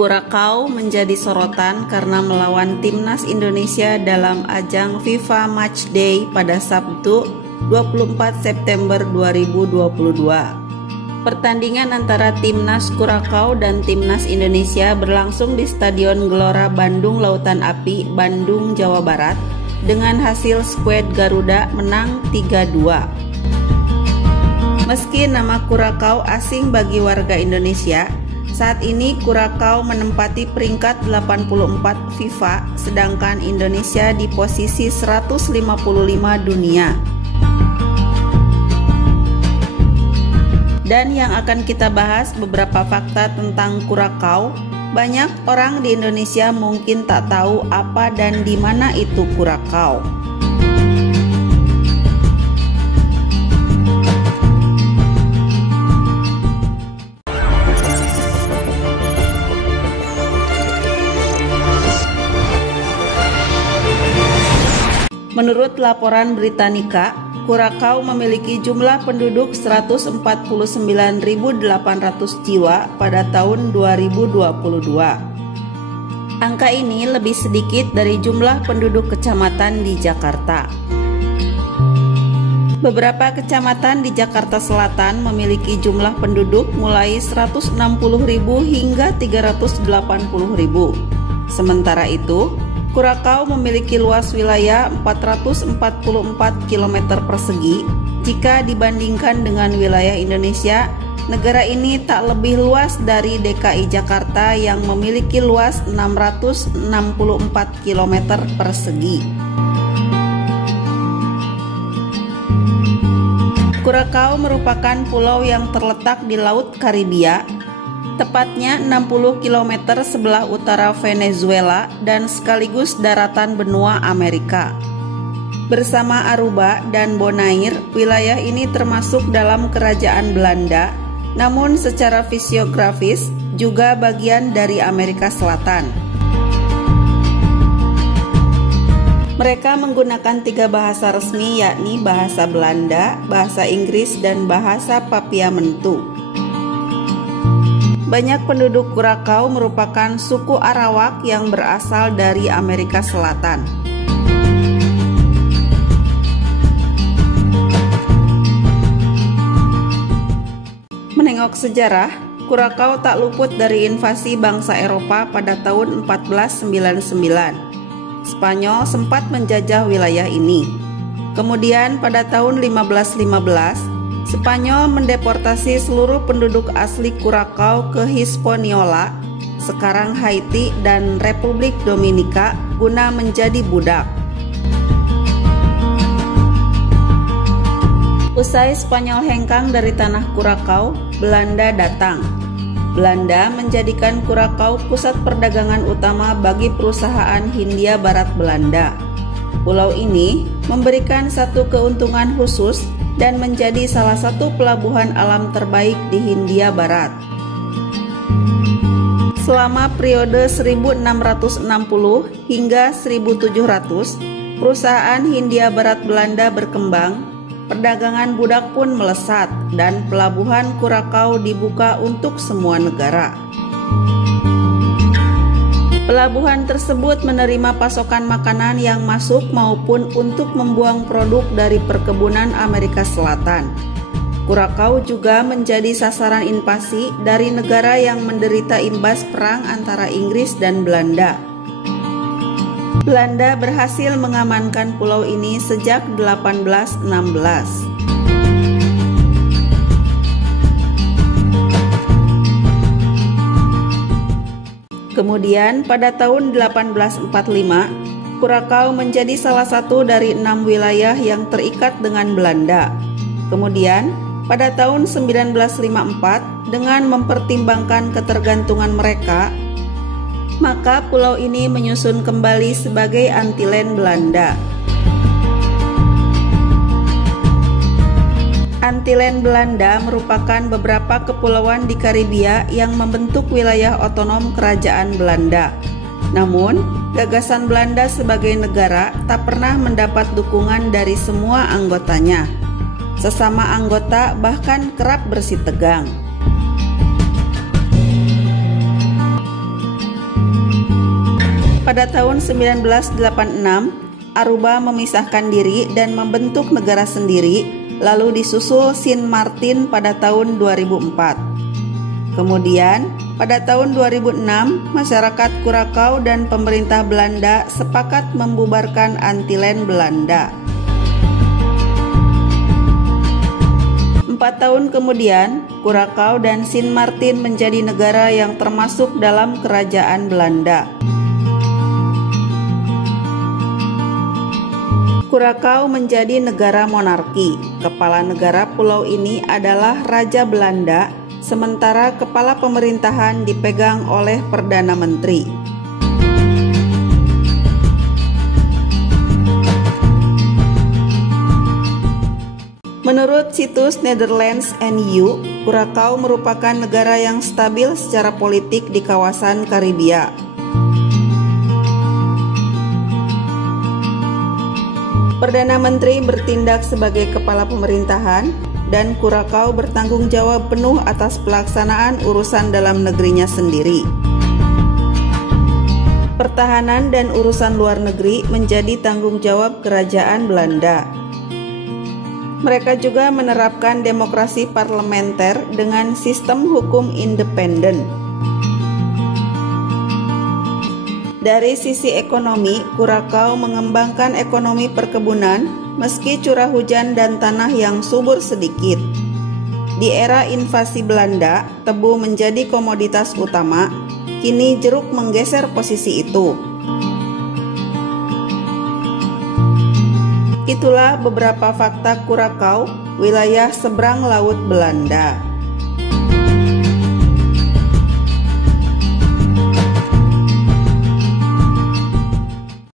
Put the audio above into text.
Curaçao menjadi sorotan karena melawan timnas Indonesia dalam ajang FIFA Matchday pada Sabtu 24 September 2022. Pertandingan antara timnas Curaçao dan timnas Indonesia berlangsung di Stadion Gelora Bandung Lautan Api, Bandung, Jawa Barat dengan hasil skuad Garuda menang 3-2. Meski nama Curaçao asing bagi warga Indonesia, saat ini Curaçao menempati peringkat 84 FIFA, sedangkan Indonesia di posisi 155 dunia. Dan yang akan kita bahas beberapa fakta tentang Curaçao. Banyak orang di Indonesia mungkin tak tahu apa dan di mana itu Curaçao. Menurut laporan Britannica, Curaçao memiliki jumlah penduduk 149.800 jiwa pada tahun 2022. Angka ini lebih sedikit dari jumlah penduduk kecamatan di Jakarta. Beberapa kecamatan di Jakarta Selatan memiliki jumlah penduduk mulai 160.000 hingga 380.000. Sementara itu, Curaçao memiliki luas wilayah 444 km persegi. Jika dibandingkan dengan wilayah Indonesia, negara ini tak lebih luas dari DKI Jakarta yang memiliki luas 664 km persegi. Curaçao merupakan pulau yang terletak di Laut Karibia, tepatnya 60 km sebelah utara Venezuela dan sekaligus daratan benua Amerika. Bersama Aruba dan Bonaire, wilayah ini termasuk dalam kerajaan Belanda, namun secara fisiografis juga bagian dari Amerika Selatan. Mereka menggunakan 3 bahasa resmi, yakni bahasa Belanda, bahasa Inggris, dan bahasa Papiamentu. Banyak penduduk Curaçao merupakan suku Arawak yang berasal dari Amerika Selatan. Menengok sejarah, Curaçao tak luput dari invasi bangsa Eropa pada tahun 1499. Spanyol sempat menjajah wilayah ini. Kemudian pada tahun 1515, Spanyol mendeportasi seluruh penduduk asli Curaçao ke Hispaniola, sekarang Haiti dan Republik Dominika, guna menjadi budak. Usai Spanyol hengkang dari tanah Curaçao, Belanda datang. Belanda menjadikan Curaçao pusat perdagangan utama bagi perusahaan Hindia Barat Belanda. Pulau ini memberikan satu keuntungan khusus dan menjadi salah satu pelabuhan alam terbaik di Hindia Barat. Selama periode 1660 hingga 1700, perusahaan Hindia Barat Belanda berkembang, perdagangan budak pun melesat, dan pelabuhan Curaçao dibuka untuk semua negara. Pelabuhan tersebut menerima pasokan makanan yang masuk maupun untuk membuang produk dari perkebunan Amerika Selatan. Curaçao juga menjadi sasaran invasi dari negara yang menderita imbas perang antara Inggris dan Belanda. Belanda berhasil mengamankan pulau ini sejak 1816. Kemudian pada tahun 1845, Curaçao menjadi salah satu dari 6 wilayah yang terikat dengan Belanda. Kemudian pada tahun 1954, dengan mempertimbangkan ketergantungan mereka, maka pulau ini menyusun kembali sebagai Antillen Belanda. Antillen Belanda merupakan beberapa kepulauan di Karibia yang membentuk wilayah otonom kerajaan Belanda. Namun, gagasan Belanda sebagai negara tak pernah mendapat dukungan dari semua anggotanya. Sesama anggota bahkan kerap bersitegang. Pada tahun 1986, Aruba memisahkan diri dan membentuk negara sendiri, lalu disusul Sint Maarten pada tahun 2004. Kemudian, pada tahun 2006, masyarakat Curaçao dan pemerintah Belanda sepakat membubarkan Antillen Belanda. 4 tahun kemudian, Curaçao dan Sint Maarten menjadi negara yang termasuk dalam kerajaan Belanda. Curaçao menjadi negara monarki. Kepala negara pulau ini adalah Raja Belanda, sementara kepala pemerintahan dipegang oleh Perdana Menteri. Menurut situs Netherlands NU, Curaçao merupakan negara yang stabil secara politik di kawasan Karibia. Perdana Menteri bertindak sebagai kepala pemerintahan dan Curaçao bertanggung jawab penuh atas pelaksanaan urusan dalam negerinya sendiri. Pertahanan dan urusan luar negeri menjadi tanggung jawab kerajaan Belanda. Mereka juga menerapkan demokrasi parlementer dengan sistem hukum independen. Dari sisi ekonomi, Curaçao mengembangkan ekonomi perkebunan meski curah hujan dan tanah yang subur sedikit. Di era invasi Belanda, tebu menjadi komoditas utama, kini jeruk menggeser posisi itu. Itulah beberapa fakta Curaçao, wilayah seberang laut Belanda.